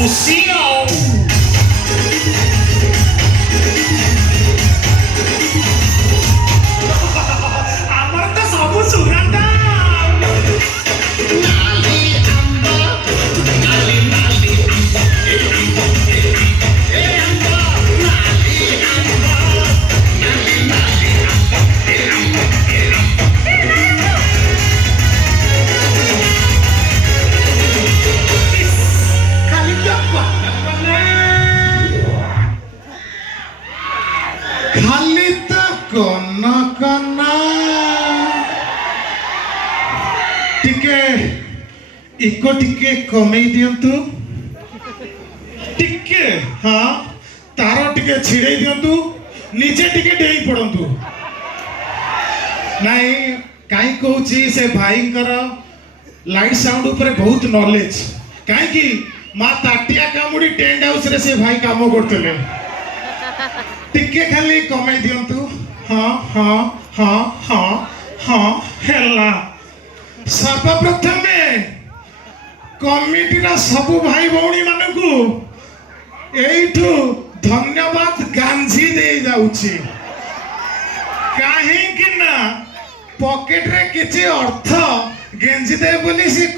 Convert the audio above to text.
Fusión. আমার তো সব সুগন্ধা খালি তো ଖାଲି ତ କନ କନ ଟିକେ ଇକୋ ଟିକେ କମେଇ ଦିଅନ୍ତୁ ଟିକେ ହଁ ତାର ଟିକେ ଛିଡ଼େଇ ଦିଅନ୍ତୁ ନିଜେ ଟିକେ ଡେଇଁ ପଡ଼ନ୍ତୁ ନାଇଁ କାହିଁ କହୁଛି ସେ ଭାଇଙ୍କର ଲାଇଟ୍ ସାଉଣ୍ଡ ଉପରେ ବହୁତ ନଲେଜ କାହିଁକି ମା ତାଟିଆ କାମୁଡ଼ି ଟେଣ୍ଟ ହାଉସରେ ସେ ଭାଇ କାମ କରୁଥିଲେ ଟିକେ ଖାଲି କମେଇ ଦିଅନ୍ତୁ ହଁ ହଁ ହଁ ହଁ ହଁ ହେଲା ସର୍ବପ୍ରଥମେ କମିଟିର ସବୁ ଭାଇ ଭଉଣୀ ମାନଙ୍କୁ ଏଇଠୁ ଧନ୍ୟବାଦ ଗାଞ୍ଜି ଦେଇ ଯାଉଛି କାହିଁକି ନା ପକେଟରେ କିଛି ଅର୍ଥ ଗେଞ୍ଜି ଦେବେ ବୋଲି ସେ